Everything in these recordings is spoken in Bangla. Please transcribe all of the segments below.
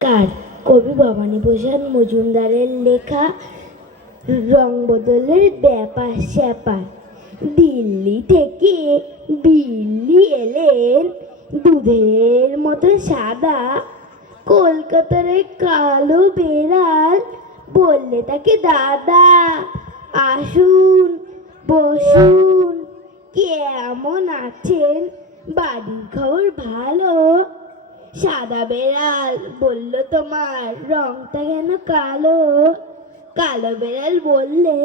কার? কবি ভবানী প্রসাদ মজুমদারের লেখা রং বদলের ব্যাপার স্যাপার। দিল্লি থেকে বিল্লি এলেন, দুধের মতো সাদা। কলকাতার কালো বেড়াল বললে তাকে, দাদা, আসুন, বসুন। কেমন আছেন? বাড়ির খবর ভালো? সাদা বেড়াল বলল, তোমার রংটা কেন কালো? কালো বেড়াল বললে,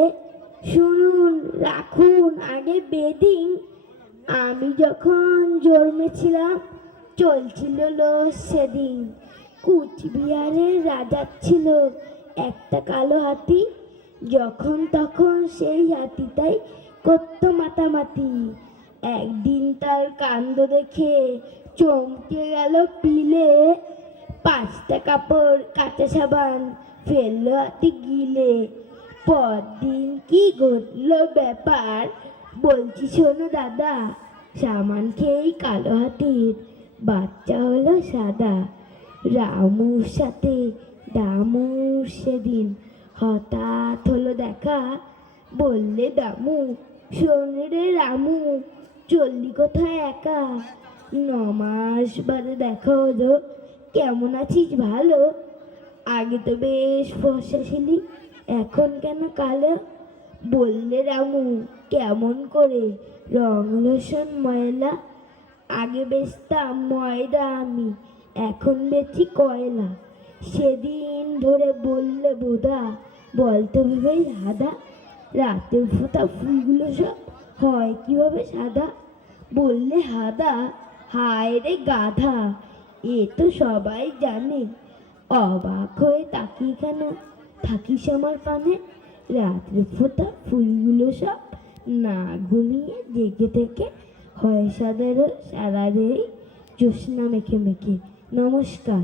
শুনুন, রাখুন, আগে বেডিং আমি যখন জন্মেছিলাম চলছিল লো সেদিন। কুচবিহারের রাজা ছিল একটা কালো হাতি, যখন তখন সেই হাতিটাই করতো মাতামাতি। একদিন তার কাণ্ড দেখে চমকে গেল পিলে। পাঁচটা কাপড়, কাঁচা সাবান ফেলল হাতি গিলে। পরদিন কি ঘটলো ব্যাপার? বলছি, শোনো দাদা, সামান খেয়েই কালো হাতির বাচ্চা হলো সাদা। রামুর সাথে দামুর সেদিন হঠাৎ হলো দেখা। বললে, দামু, শোন রে রামু চললি কোথায় একা? ন মাস বাদে দেখা হলো। কেমন আছিস ভালো? আগে তো বেশ ফর্সা ছিলি, এখন কেন কালো? বললে রামু, কেমন করে? রং লোশন, ময়লা? আগে বেচতাম ময়দা আমি, এখন বেচি কয়লা। সেদিন ধরে বললে বোধা, বলতে ভেবে সাদা রাতের ফোটা ফুলগুলো সব হয় কীভাবে সাদা? বললে, হাদা, হায় রে গাধা, এ তো সবাই জানে, অবাক হয়ে তাকিয়ে কেন? থাকিস আমার পানে রাত্রে ফোটা ফুলগুলো সব না ঘুমিয়ে জেগে থেকে হয় সাদারও সারা রে জ্যোৎস্না মেখে মেখে। নমস্কার।